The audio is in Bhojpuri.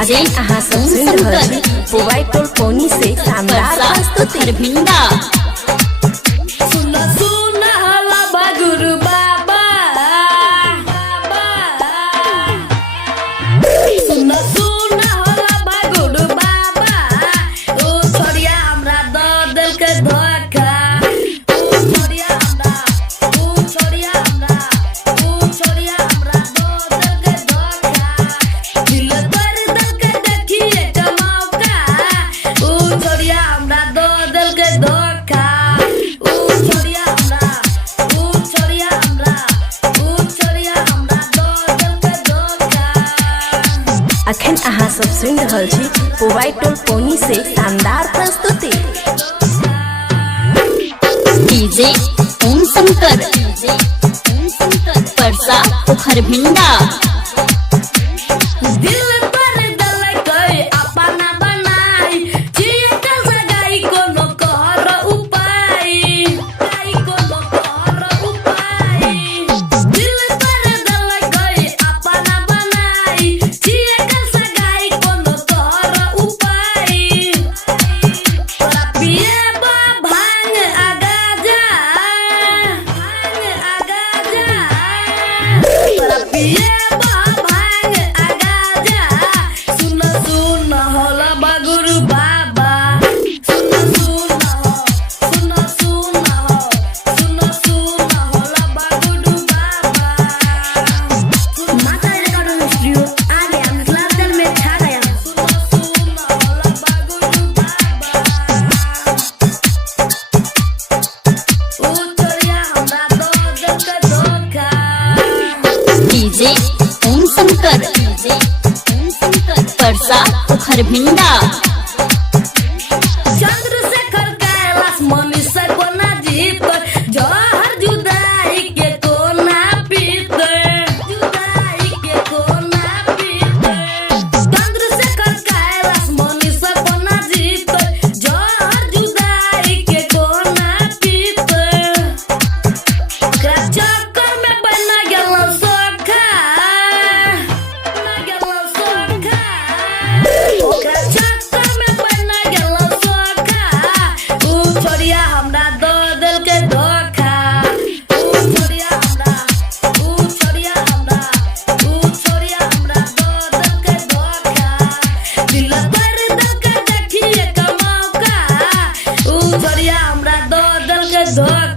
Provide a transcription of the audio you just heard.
अजय अहाँ सब सुन रहल छी पुवाई टोल पोनी से शानदार प्रस्तुति भिंडा अखन अहाँ सब सुन रहल छी पुवाई टोल पोनी से शानदार प्रस्तुति डीजे ओम शंकर परसा पोखर भिंडा डीजे ओम शंकर परसा पोखर भिंडा चंद्रशेखर कैलाश मनीष कोना जीत जहर जुदाई के कोना पीत जुदाई के कोना पीत चंद्रशेखर कैलाश मनीष कोना जीत जहर जुदाई के कोना पीत चक्कर में बना गेल सोखा चक्कर में बना गेल सोखा ऊ छोड़िया हमरा दो दिल के धोखा ऊ छोड़िया हमरा दो दिल के धोखा दिल पर दिल के देखिए कमौका ऊ छोड़िया हमरा दो दिल के धोखा।